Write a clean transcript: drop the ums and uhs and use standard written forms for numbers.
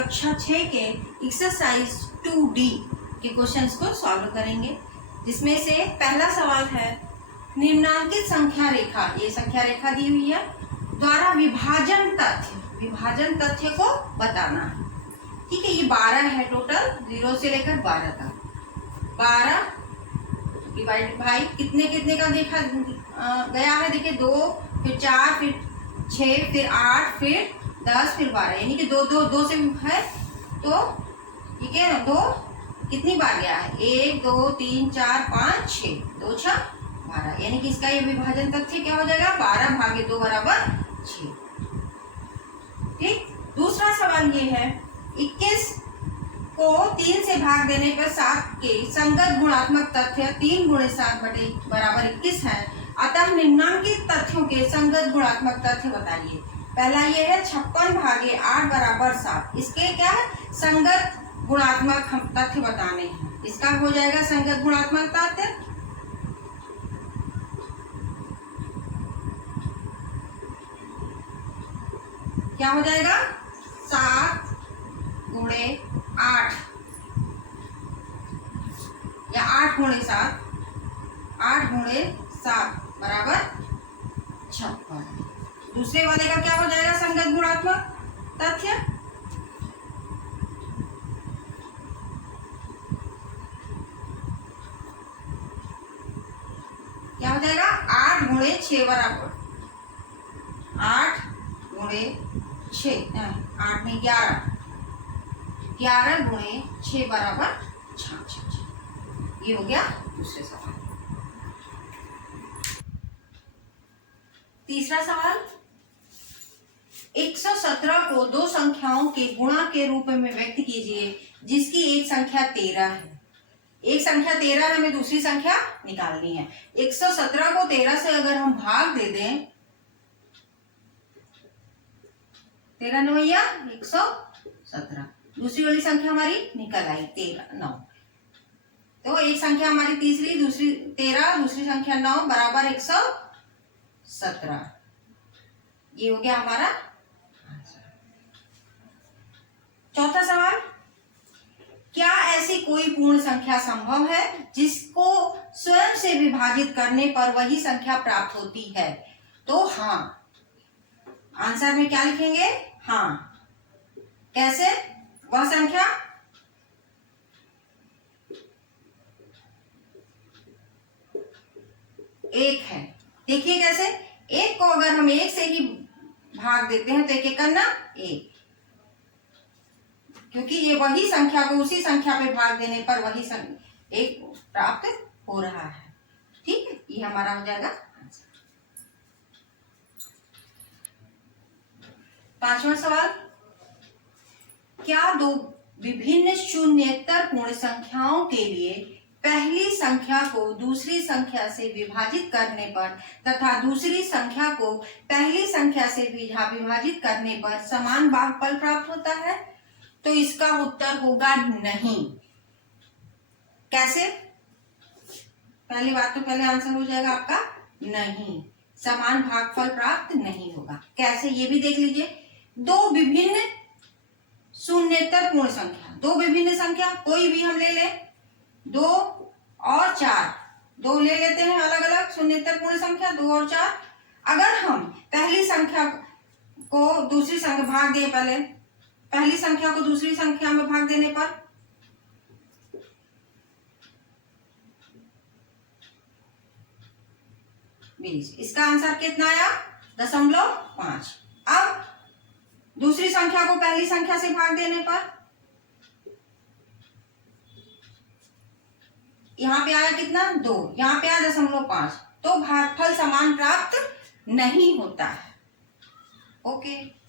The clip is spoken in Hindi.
कक्षा 6 के एक्सरसाइज 2D के क्वेश्चंस को सॉल्व करेंगे, जिसमें से पहला सवाल है निम्नांकित संख्या रेखा, ये संख्या रेखा दी हुई है, द्वारा विभाजन तथ्य को बताना है। ठीक है, ये 12 है टोटल, 0 से लेकर 12 तक। 12 डिवाइड भाई कितने कितने का देखा गया है, देखिए 2, फिर 4, फिर 6, फिर 8, फिर 10, फिर 12, यानी कि दो से है, तो ठीक है ना, 2 कितनी बार गया है, 1 2 3 4 5 6, 2 6 12, यानी कि इसका ये विभाजन तथ्य क्या हो जाएगा, 12 भागे 2 बराबर 6। ठीक, दूसरा सवाल ये है 21 को 3 से भाग देने पर 7 के संगत गुणात्मक तथ्य 3 × 7 बराबर 21 है, अतः निम्नांकित तथ्यों के संगत गुणात्मक तथ्य बताइए। पहला ये है 56 भागे 8 बराबर 7, इसके क्या है, संगत गुणात्मक हम तथ्य बताने हैं। इसका हो जाएगा संगत गुणात्मक तथ्य क्या हो जाएगा, 7 × 8 या 8 × 7, 8 × 7 बराबर 56। दूसरे वाले का क्या हो जाएगा संगत गुणात्मक तथ्य, क्या हो जाएगा, 8 × 6 बराबर 8 × 6, 8 नहीं 11, 11 × 6 बराबर 66। ये हो गया दूसरे सवाल। तीसरा सवाल 117 को दो संख्याओं के गुणा के रूप में व्यक्त कीजिए, जिसकी एक संख्या 13 है। एक संख्या 13 है, हमें दूसरी संख्या निकालनी है। 117 को 13 से अगर हम भाग दे दें, 13 9 या 117, दूसरी वाली संख्या हमारी निकल आई 13 9, तो एक संख्या हमारी तीसरी, दूसरी 13, दूसरी संख्या 9 बराबर 117। ये हो गया हमारा आंसर। चौथा सवाल, क्या ऐसी कोई पूर्ण संख्या संभव है जिसको स्वयं से विभाजित करने पर वही संख्या प्राप्त होती है? तो हाँ, आंसर में क्या लिखेंगे, हाँ। कैसे? वह संख्या एक है। देखिए कैसे, एक को अगर हम एक से ही भाग देते हैं तो एक करना एक, क्योंकि ये वही संख्या को उसी संख्या पे भाग देने पर वही एक प्राप्त हो रहा है। ठीक है, ये हमारा हो जाएगा आंसर। पांचवा सवाल, क्या दो विभिन्न शून्येतर पूर्ण संख्याओं के लिए पहली संख्या को दूसरी संख्या से विभाजित करने पर तथा दूसरी संख्या को पहली संख्या से विभाजित करने पर समान भागफल प्राप्त होता है? तो इसका उत्तर होगा नहीं। कैसे? पहली बात तो पहले आंसर हो जाएगा आपका नहीं, समान भागफल प्राप्त नहीं होगा। कैसे, ये भी देख लीजिए। दो विभिन्न शून्येतर पूर्ण संख्या, दो विभिन्न संख्या कोई भी हम ले लें, 2 और 4, 2 ले लेते हैं अलग अलग शून्येतर पूर्ण संख्या 2 और 4। अगर हम पहली संख्या को दूसरी संख्या भाग दें, पहली संख्या को दूसरी संख्या में भाग देने पर इसका आंसर कितना आया, 0.5। अब दूसरी संख्या को पहली संख्या से भाग देने पर यहाँ पे आया कितना, 2, यहाँ पे आया 0.5, तो भागफल समान प्राप्त नहीं होता है। ओके।